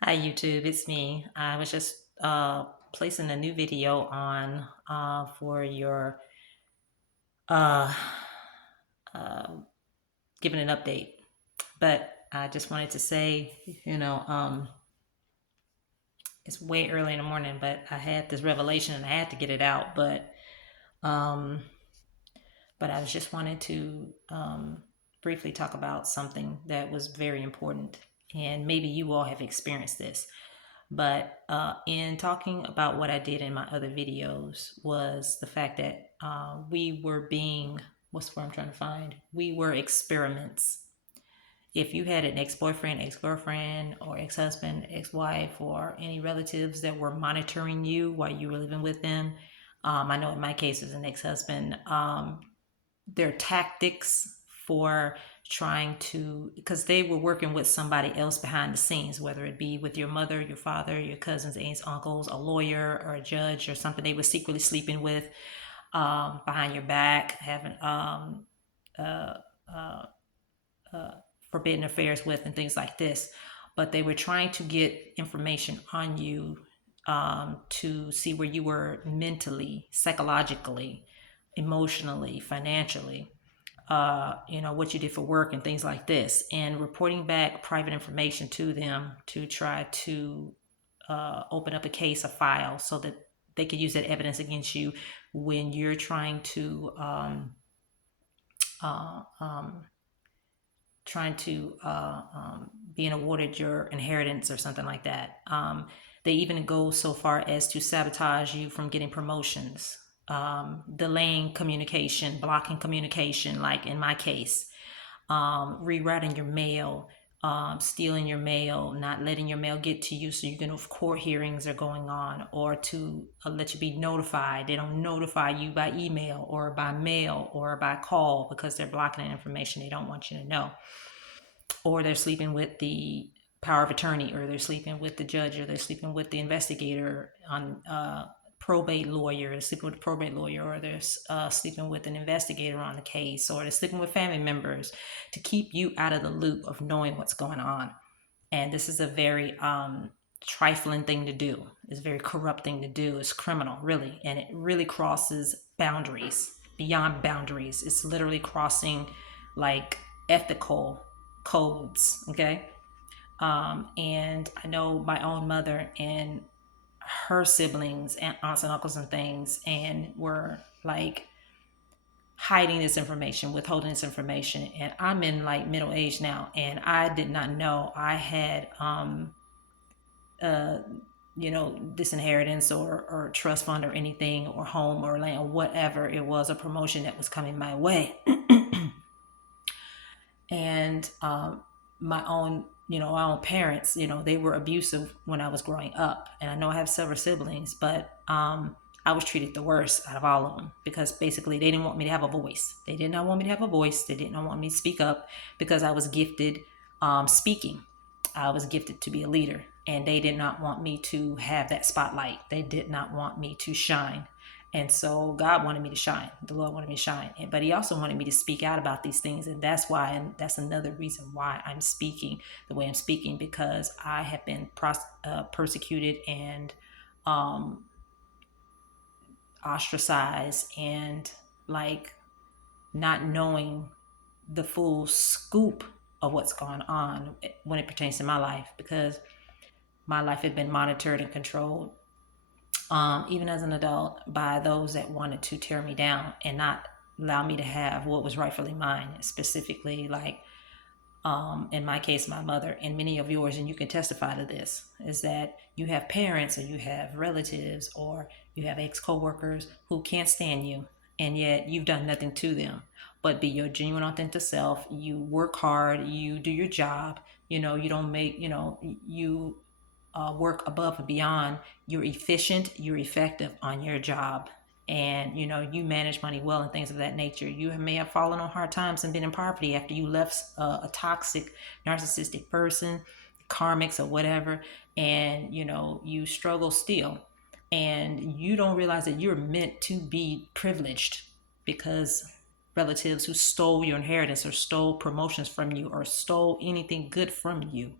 Hi YouTube, it's me. I was just placing a new video on for your uh, uh, giving an update. But I just wanted to say, it's way early in the morning, but I had this revelation and I had to get it out. Um, but I was just wanted to briefly talk about something that was very important, and maybe you all have experienced this. But in talking about what I did in my other videos was the fact that we were being, what's the word I'm trying to find? We were experiments. If you had an ex-boyfriend, ex-girlfriend, or ex-husband, ex-wife, or any relatives that were monitoring you while you were living with them, I know in my case as an ex-husband, their tactics for trying to, because they were working with somebody else behind the scenes, whether it be with your mother, your father, your cousins, aunts, uncles, a lawyer or a judge or something they were secretly sleeping with, behind your back, having uh, uh, uh, forbidden affairs with, and things like this. But they were trying to get information on you, to see where you were mentally, psychologically, emotionally, financially, what you did for work and things like this, and reporting back private information to them to try to open up a case, a file, so that they could use that evidence against you when you're trying to uh, um, being awarded your inheritance or something like that. They even go so far as to sabotage you from getting promotions, delaying communication, blocking communication, like in my case, rewriting your mail, stealing your mail, not letting your mail get to you so you can know if court hearings are going on, or to let you be notified. They don't notify you by email or by mail or by call because they're blocking that information. They don't want you to know. Or they're sleeping with the power of attorney, or they're sleeping with the judge, or they're sleeping with the investigator on probate lawyer, sleeping with a probate lawyer, or they're sleeping with an investigator on the case, or they're sleeping with family members to keep you out of the loop of knowing what's going on. And this is a very trifling thing to do. It's a very corrupt thing to do. It's criminal, really, and it really crosses boundaries, beyond boundaries. It's literally crossing like ethical codes. Okay. And I know my own mother and her siblings and aunts and uncles and things, and were like hiding this information, withholding this information. And I'm in like middle age now, and I did not know I had, uh, disinheritance or trust fund or anything, or home or land or whatever it was, a promotion that was coming my way. And my own parents, they were abusive when I was growing up. And I know I have several siblings, but I was treated the worst out of all of them, because basically they didn't want me to have a voice. They did not want me to have a voice. They did not want me to speak up, because I was gifted speaking. I was gifted to be a leader, and they did not want me to have that spotlight. They did not want me to shine. And so God wanted me to shine. The Lord wanted me to shine. But He also wanted me to speak out about these things. And that's why, and that's another reason why I'm speaking the way I'm speaking, because I have been persecuted and um, ostracized, and like not knowing the full scoop of what's going on when it pertains to my life, because my life had been monitored and controlled, even as an adult, by those that wanted to tear me down and not allow me to have what was rightfully mine. Specifically, like, in my case, my mother, and many of yours, and you can testify to this, is that you have parents, or you have relatives, or you have ex-coworkers who can't stand you, and yet you've done nothing to them but be your genuine, authentic self. You work hard, you do your job, you don't make, you work above and beyond. You're efficient, you're effective on your job, and you manage money well and things of that nature. You may have fallen on hard times and been in poverty after you left a toxic, narcissistic person, karmics or whatever, and you struggle still, and you don't realize that you're meant to be privileged, because relatives who stole your inheritance, or stole promotions from you, or stole anything good from you,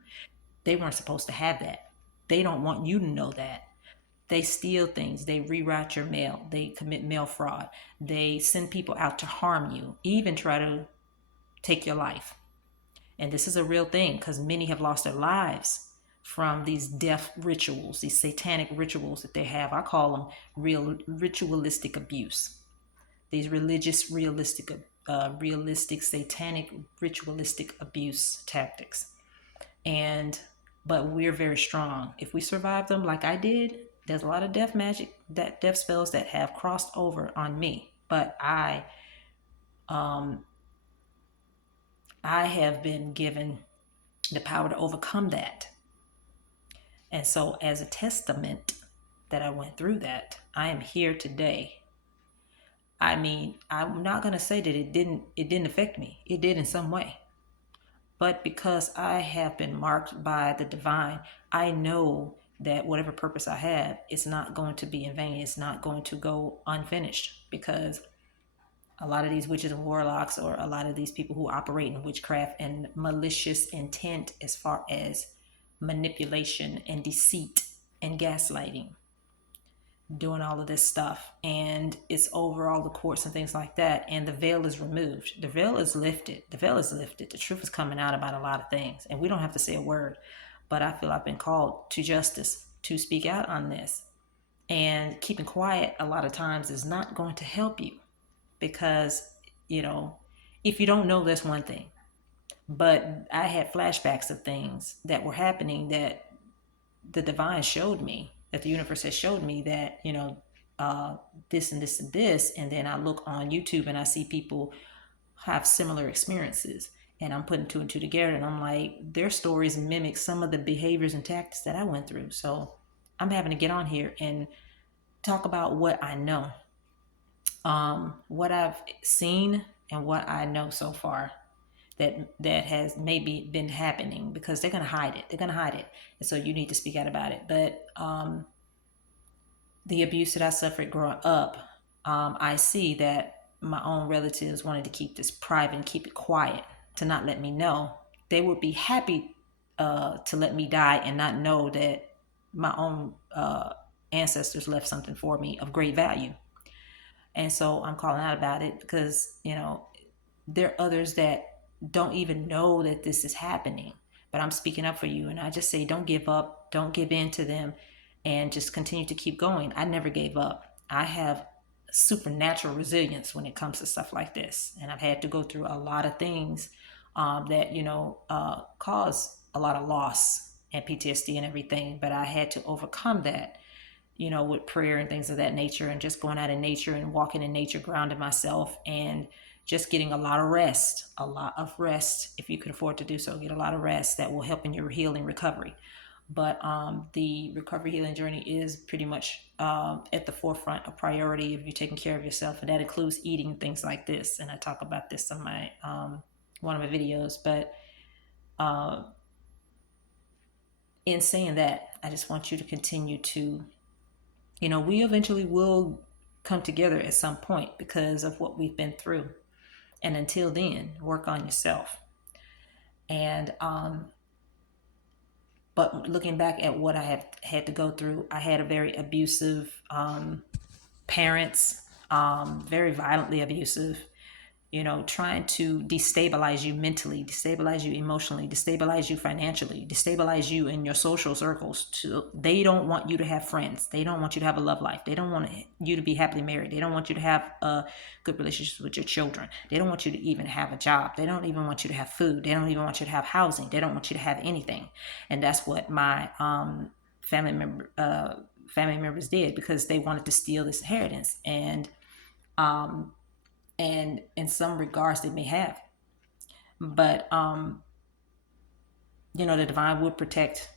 they weren't supposed to have that. They don't want you to know that. They steal things. They reroute your mail. They commit mail fraud. They send people out to harm you, even try to take your life. And this is a real thing because many have lost their lives from these death rituals, these satanic rituals that they have. I call them real ritualistic abuse. These realistic, satanic, ritualistic abuse tactics. And but we're very strong. If we survive them like I did, there's a lot of death magic, that death spells that have crossed over on me. But I have been given the power to overcome that. And so as a testament that I went through that, I am here today. I mean, I'm not going to say that it didn't affect me. It did in some way. But because I have been marked by the divine, I know that whatever purpose I have, it's not going to be in vain. It's not going to go unfinished, because a lot of these witches and warlocks, or a lot of these people who operate in witchcraft and malicious intent as far as manipulation and deceit and gaslighting, doing all of this stuff, and it's over all the courts and things like that, and the veil is removed. The veil is lifted. The truth is coming out about a lot of things, and we don't have to say a word. But I feel I've been called to justice, to speak out on this. And keeping quiet a lot of times is not going to help you, because if you don't know, that's one thing. But I had flashbacks of things that were happening that the divine showed me, that the universe has showed me, that this and this and this. And then I look on YouTube and I see people have similar experiences, and I'm putting two and two together, and I'm like, their stories mimic some of the behaviors and tactics that I went through. So I'm having to get on here and talk about what I know, what I've seen, and what I know so far that has maybe been happening, because they're going to hide it. And so you need to speak out about it. But the abuse that I suffered growing up, I see that my own relatives wanted to keep this private and keep it quiet, to not let me know. They would be happy to let me die and not know that my own ancestors left something for me of great value. And so I'm calling out about it, because there are others that don't even know that this is happening. But I'm speaking up for you, and I just say, don't give up, don't give in to them, and just continue to keep going. I never gave up. I have supernatural resilience when it comes to stuff like this, and I've had to go through a lot of things that cause a lot of loss and PTSD and everything. But I had to overcome that, with prayer and things of that nature, and just going out in nature and walking in nature, grounding myself, and just getting a lot of rest. If you can afford to do so, get a lot of rest. That will help in your healing recovery. But the recovery healing journey is pretty much at the forefront of priority if you're taking care of yourself, and that includes eating things like this. And I talk about this on my one of my videos. But in saying that, I just want you to continue to, we eventually will come together at some point because of what we've been through. And until then, work on yourself. And but looking back at what I have had to go through, I had a very abusive parents, very violently abusive, trying to destabilize you mentally, destabilize you emotionally, destabilize you financially, destabilize you in your social circles. They don't want you to have friends. They don't want you to have a love life. They don't want you to be happily married. They don't want you to have a good relationship with your children. They don't want you to even have a job. They don't even want you to have food. They don't even want you to have housing. They don't want you to have anything. And that's what my family members did, because they wanted to steal this inheritance. And in some regards they may have, but the divine will protect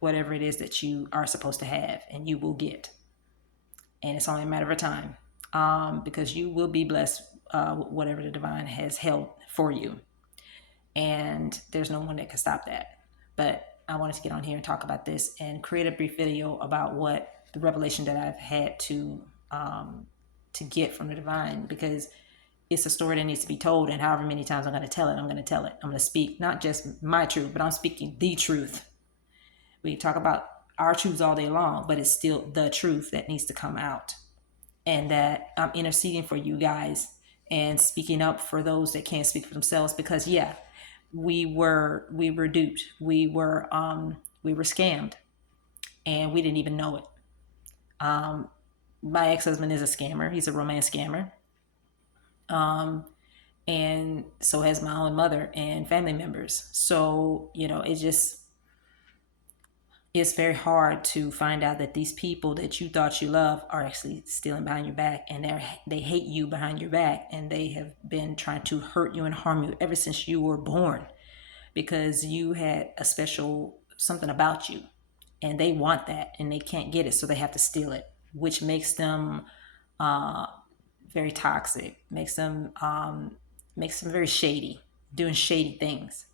whatever it is that you are supposed to have, and you will get. And it's only a matter of time, because you will be blessed with whatever the divine has held for you, and there's no one that can stop that. But I wanted to get on here and talk about this and create a brief video about what the revelation that I've had to get from the divine, because it's a story that needs to be told. And however many times I'm going to tell it, I'm going to speak not just my truth, but I'm speaking the truth. We talk about our truths all day long, but it's still the truth that needs to come out. And that I'm interceding for you guys and speaking up for those that can't speak for themselves, because yeah, we were duped. We were scammed, and we didn't even know it. Um, my ex-husband is a scammer. He's a romance scammer. Um, and so has my own mother and family members. So, it's very hard to find out that these people that you thought you loved are actually stealing behind your back, and they hate you behind your back, and they have been trying to hurt you and harm you ever since you were born, because you had a special something about you, and they want that and they can't get it, so they have to steal it, which makes them uh, very toxic, makes them very shady, doing shady things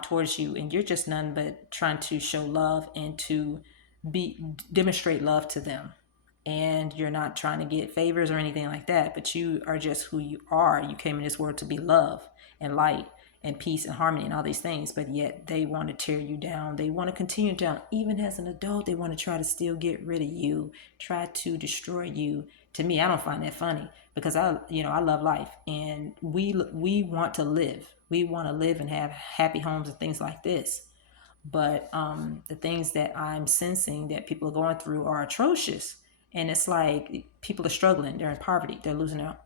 towards you, and you're just none but trying to show love and to be demonstrate love to them. And you're not trying to get favors or anything like that, but you are just who you are. You came in this world to be love and light and peace and harmony and all these things, but yet they want to tear you down. They want to continue down. Even as an adult, they want to try to still get rid of you, try to destroy you. To me, I don't find that funny, because I love life, and we want to live. We want to live and have happy homes and things like this. But the things that I'm sensing that people are going through are atrocious, and it's like people are struggling. They're in poverty. They're losing their,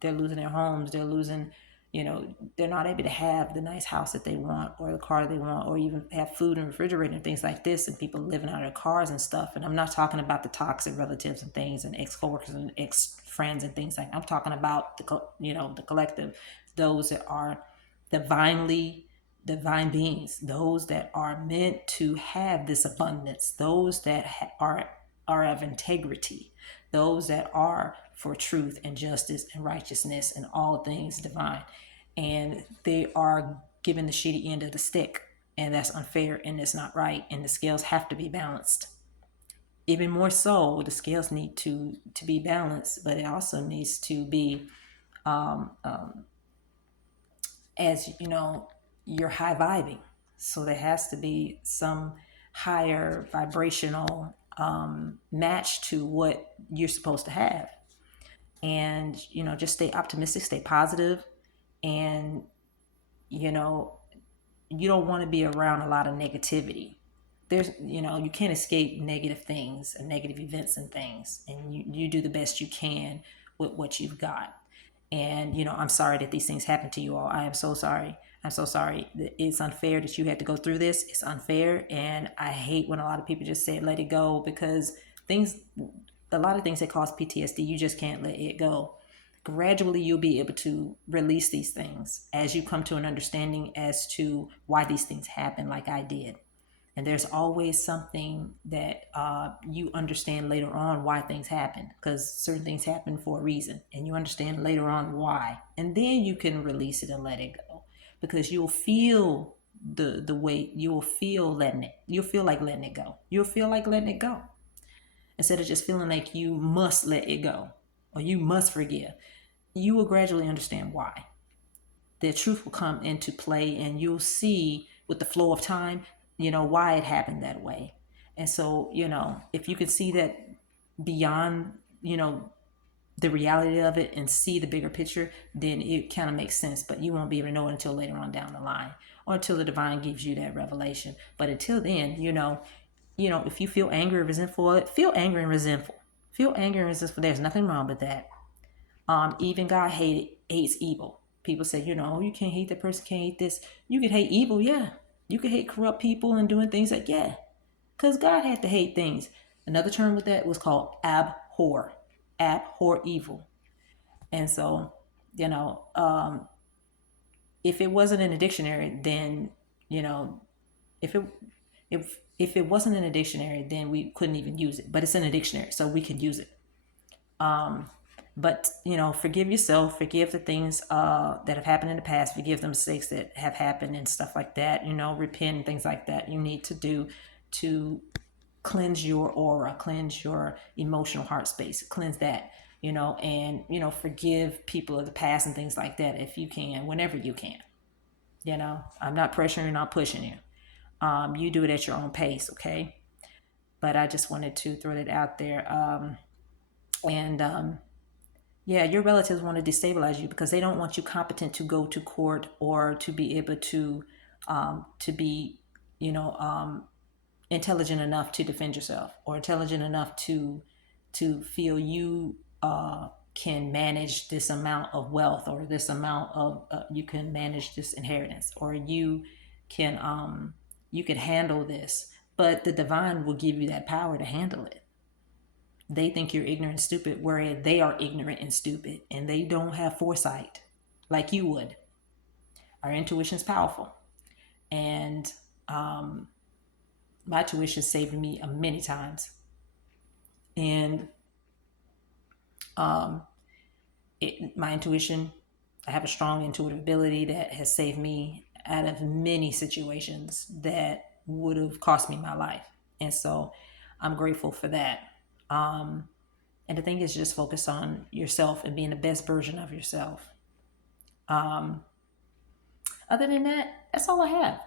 they're losing their homes. They're losing, they're not able to have the nice house that they want, or the car they want, or even have food and refrigerator and things like this. And people living out of their cars and stuff. And I'm not talking about the toxic relatives and things, and ex coworkers and ex friends and things like that. I'm talking about the collective, those that are divinely divine beings, those that are meant to have this abundance, those that are of integrity, those that are for truth and justice and righteousness and all things divine. And they are given the shitty end of the stick, and that's unfair and it's not right, and the scales have to be balanced. Even more so, the scales need to be balanced, but it also needs to be um, um, as you're high vibing, so there has to be some higher vibrational match to what you're supposed to have. And just stay optimistic, stay positive, and you know you don't want to be around a lot of negativity. There's you can't escape negative things and negative events and things, and you do the best you can with what you've got. And I'm sorry that these things happen to you all. I am so sorry. I'm so sorry. It's unfair that you had to go through this. It's unfair, and I hate when a lot of people just say let it go, because things a lot of things that cause PTSD, you just can't let it go. Gradually you'll be able to release these things as you come to an understanding as to why these things happen, like I did. And there's always something that you understand later on why things happen, because certain things happen for a reason, and you understand later on why, and then you can release it and let it go, because you'll feel the weight. You'll feel like letting it go. You'll feel like letting it go, instead of just feeling like you must let it go or you must forgive. You will gradually understand why. The truth will come into play, and you'll see with the flow of time, why it happened that way. And so, if you can see that beyond, the reality of it, and see the bigger picture, then it kind of makes sense. But you won't be able to know it until later on down the line, or until the divine gives you that revelation. But until then, if you feel angry or resentful, feel angry and resentful. Feel angry and resentful. There's nothing wrong with that. Even God hates evil. People say, you can't hate that person, can't hate this. You can hate evil, yeah. You can hate corrupt people and doing things like, yeah. Because God had to hate things. Another term with that was called abhor. Abhor evil. And so, if it wasn't in a dictionary, then, if it wasn't in a dictionary, then we couldn't even use it. But it's in a dictionary, so we can use it. But forgive yourself, forgive the things that have happened in the past, forgive the mistakes that have happened and stuff like that. Repent and things like that you need to do to cleanse your aura, cleanse your emotional heart space, cleanse that. And forgive people of the past and things like that if you can, whenever you can. I'm not pressuring, not pushing you. You do it at your own pace, okay? But I just wanted to throw that out there. And Yeah, your relatives want to destabilize you because they don't want you competent to go to court or to be able to be, you know, intelligent enough to defend yourself or intelligent enough to feel you can manage this amount of wealth or this amount of you can manage this inheritance or you can handle this. But the divine will give you that power to handle it. They think you're ignorant and stupid, whereas they are ignorant and stupid, and they don't have foresight like you would. Our intuition is powerful, and um, my tuition saved me many times. And um, my intuition, I have a strong intuitive ability that has saved me out of many situations that would have cost me my life. And so I'm grateful for that. Um, and the thing is, just focus on yourself and being the best version of yourself. Um, Other than that, that's all I have.